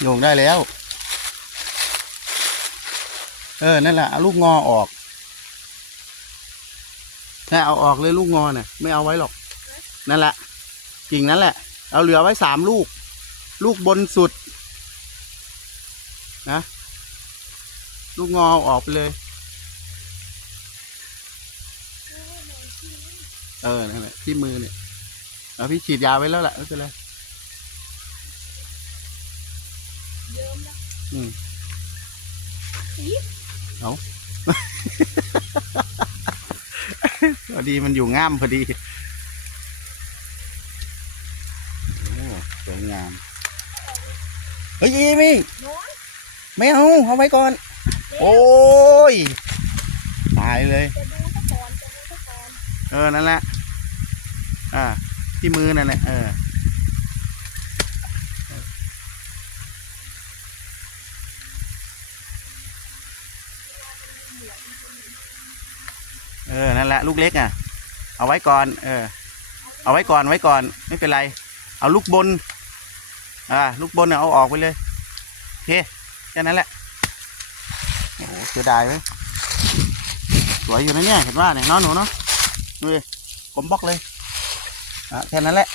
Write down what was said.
โยงได้แล้ว เออ นั่นแหละเอาลูกงอออกแค่เอาออกเลยลูกงอเนี่ยไม่เอาไว้หรอก นั่นแหละกิ่งนั้นแหละ เอาเหลือไว้สามลูก ลูกบนสุด นะ ลูกงอเอาออกไปเลย เออนั่นแหละที่มือเนี่ยเอาพี่ฉีดยาไว้แล้วแหละไม่เป็นไร เยิ้มแล้วอืมอี๊ดพอดีมันอยู่ง่ามพอดีโอ้สวยงาม เฮ้ยอีมี่น้อยไม่เอาเอาไว้ก่อน โอ้ย ตายเลย จะดูซะก่อนจะดูซะก่อนเออ นั่นแหละ อ่า ที่มือนั่นแหละ เออ เออ นั่นแหละ ลูกเล็กอะ เอาไว้ก่อน เออ เอาไว้ก่อนไว้ก่อน ไม่เป็นไร เอาลูกบน อ่า ลูกบนเน่ยเอาออกไปเลยโอเคแค่นั้นแหละ โอ้เสียดายไหมสวยอยู่นะเนี่ย เห็นว่าเนี่ยน้องหนูเนาะ ดูดิกลมบล็อกเลย อะ แค่นั้นแหละ